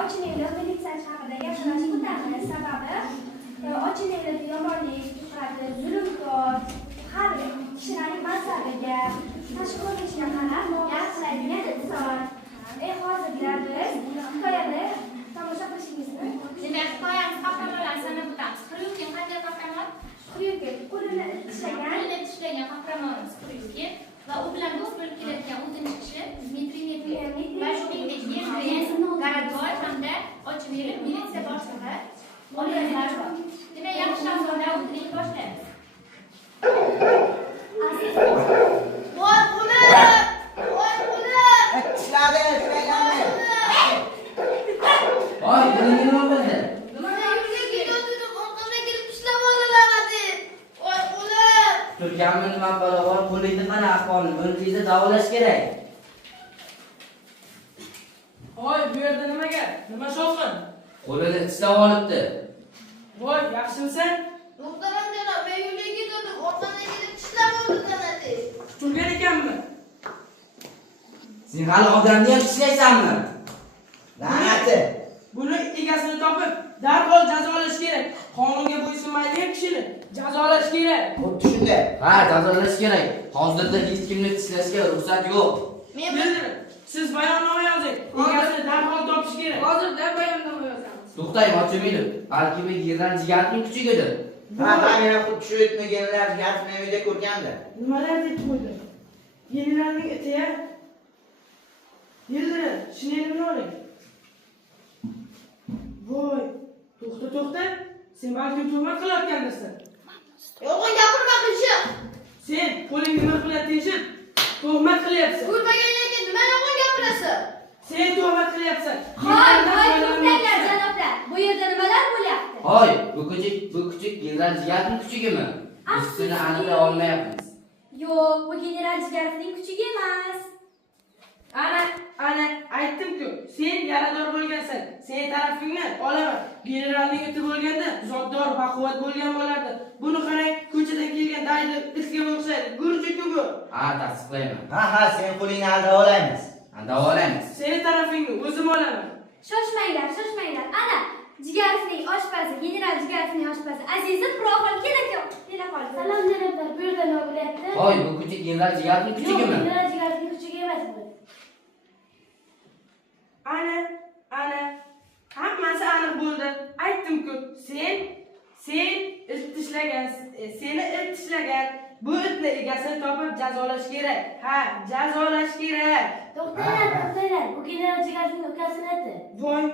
Ochiningli militsiyachi haqida gapirishni ko'taramiz. Sababi ochiningli yomonlik, tuhmat, zulmkor, har kishilarning mansabiga, tashqi ko'rinishiga qarab yaxshilaydigan inson. Hozirgilar biz hikoyani tomosha qilishingizni. Demak, hikoyamiz qahramonlarni sanab o'tamiz. Xuryukin qanday qahramon? Xuryukin qo'lini tishlagan qahramonimiz Xuryukin va u bilan do'st bo'lib keladigan 4 kishi Dmitriy va shuningdek Yevgeniy Garadoy hamda Ochiningli militsiya boshlig'i bo'lganlar bor. Demak, yaxshi shahzoda o'tirishni boshlaymiz. Voy quli! Tishladi, tishlaganmi? Voy, buni nima bo'ldi? Turganmi nima bor? Qo'lingni qana ahvolni, buni tezda davolash kerak. Voy, bu yerda nimaga? Nima shovqin? Qo'lini tishlab olibdi. Voy, yaxshimisan? Muhtaram janob, men yo'lga ketdim. Orqamdan kelib tishlab oldi tanadi. Turgan ekanmi? Sen hali odamni ham tishlaysanmi? La'nati. Buni egasini topib, darhol jazolash kerak. Qonunga bo'ysunmaydigan kishini jazolash kerak. Xuddi shunday. Ha, jazolash kerak. Hozirda hech kimni tishlashga ruxsat yo'q. Bildirin. Siz bayonnoma yozing. Egasini darhol topish kerak. Hozirda bayonnoma yozamiz. To'xtang, Ochimilov. Balki bu yerdan jigarning kuchigidir. Ha, men ham xuddi shu etmaganlar gapni uyda ko'rgandim. Nimalar deb qo'ydi? Generalning iti-ya. Bildirin, shinelini oling. Voy, to'xta. Sen balki tuhmat qilayotgandirsan. Yolg'on gapirma qilishib. Sen qo'lingni nima qilyapsan? Tuhmat qilyapsan. Ko'rmaganlarga nima yolg'on gapirasan? Sen tuhmat qilyapsan. to'xtanglar janoblar. Bu yerda nimalar bo'lyapti? Hoy, bu kuchuk general jigarning kuchugimi? Ustini aniqlay olmayapmiz. Yo'q, bu general Jigarovning kuchugi emas. Ana, aytdim-ku, sen yarador bo'lgansan. Sen tarafingni olaman. Generalning iti bo'lganda zotdor, baquvvat bo'lgan bo'lardi. Buni qarang, ko'chadan kelgan daydi itga o'xshaydi. Gurji-ku bu. Ha, tasdiqlayman. Ha, sen qo'lingni aldab olamiz. Davolaymiz. Sen tarafingni o'zim olaman. Shoshmanglar. Ana, Jigarovning oshpazi, general Jigarovning oshpazi Aziza Proxol kela qoldi. Salom janoblar, bu yerda nima bo'lyapti? Hoy, bu kuchuk general jigarning kuchugimi? Yo'q, general Jigarovning kuchugi emas bu. Ana. Hammasi aniq bo'ldi. Aytdim-ku, sen it tishlagan. Bu itni egasini topib jazolash kerak. Ha, jazolash kerak. To'xtanglar. Bu general Jigarovning ukasini iti. Voy,